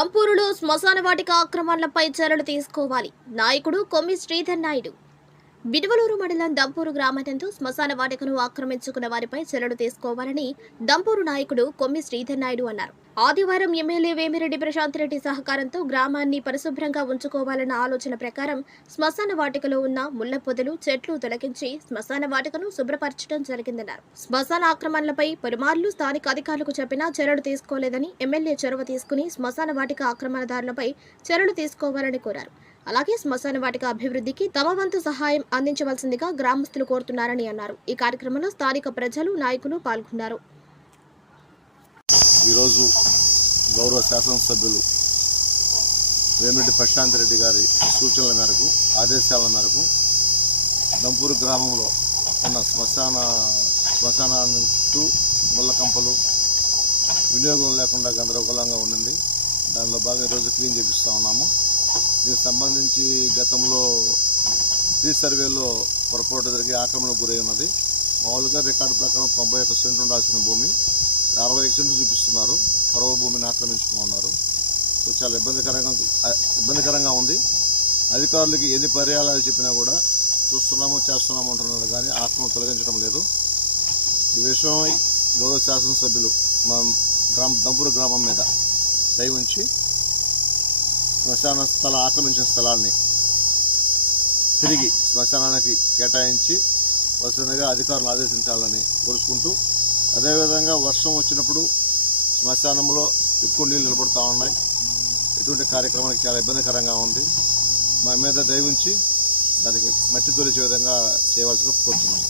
జంపూరులో శ్మశాన వాటిక ఆక్రమణలపై చర్యలు తీసుకోవాలి. నాయకుడు కొమ్మి శ్రీధర్ నాయుడు. బిడవలూరు మండలం దంపూరు గ్రామంతో శ్మశాన వాటికను ఆక్రమించుకున్న వారిపై చర్యలు తీసుకోవాలని దంపూరు నాయకుడు కొమ్మి శ్రీధర్ నాయుడు అన్నారు. ఆదివారం ఎమ్మెల్యే వేమిరెడ్డి ప్రశాంత్ రెడ్డి సహకారంతో గ్రామాన్ని పరిశుభ్రంగా ఉంచుకోవాలన్న ఆలోచన ప్రకారం శ్మశాన వాటికలో ఉన్న ముళ్ళ పొదలు చెట్లు తొలగించి శ్మశాన వాటికను శుభ్రపరచడం జరిగిందన్నారు. శ్మశాన ఆక్రమణలపై పలుమార్లు స్థానిక అధికారులకు చెప్పినా చర్యలు తీసుకోలేదని ఎమ్మెల్యే చొరవ తీసుకుని శ్మశాన వాటిక ఆక్రమణదారులపై చర్యలు తీసుకోవాలని కోరారు. అలాగే శ్మశాన వాటిక అభివృద్ధికి తమ వంతు సహాయం అందించవలసిందిగా గ్రామస్తులు కోరుతున్నారని అన్నారు. ఈ కార్యక్రమంలో స్థానిక ప్రజలు నాయకులు పాల్గొన్నారు. ఈరోజు గౌరవ శాసనసభ్యులు వేమిరెడ్డి ప్రశాంత్ రెడ్డి గారి సూచనల మేరకు ఆదేశాల మేరకు దంపూరు గ్రామంలో ఉన్న శ్మశాన శ్మశానాన్ని చుట్టూ ముళ్ళకంపలు వినియోగం లేకుండా గందరగోళంగా ఉండింది. దానిలో బాగా ఈరోజు క్లీన్ చేపిస్తూ ఉన్నాము. దీనికి సంబంధించి గతంలో ప్రీ సర్వేలో పొరపాటు జరిగి ఆక్రమణకు గురై ఉన్నది. మామూలుగా రికార్డు ప్రకారం తొంభై ఒక సెంట్ ఉండాల్సిన భూమి అరవై సెంట్లు చూపిస్తున్నారు. పొరవ భూమిని ఆక్రమించుకున్నారు సో చాలా ఇబ్బందికరంగా ఇబ్బందికరంగా ఉంది. అధికారులకి ఎన్ని పర్యాయాలు చెప్పినా కూడా చూస్తున్నాము చేస్తున్నాము అంటున్నారు కానీ ఆక్రమణ తొలగించడం లేదు. ఈ విషయం గౌరవ శాసనసభ్యులు మా గ్రామ దంపూరు గ్రామం మీద దయ ఉంచి శ్మశాన స్థల ఆక్రమించిన స్థలాన్ని తిరిగి శ్మశానానికి కేటాయించి వసతిగా అధికారులు ఆదేశించాలని కోరుచుకుంటూ అదేవిధంగా వర్షం వచ్చినప్పుడు శ్మశానంలో ఎక్కువ నీళ్ళు నిలబడుతూ ఉన్నాయి. ఇటువంటి కార్యక్రమానికి చాలా ఇబ్బందికరంగా ఉంది. మా మీద దయవుంచి దానికి మట్టి తొలిచే విధంగా చేయవలసిగా కోరుతున్నాను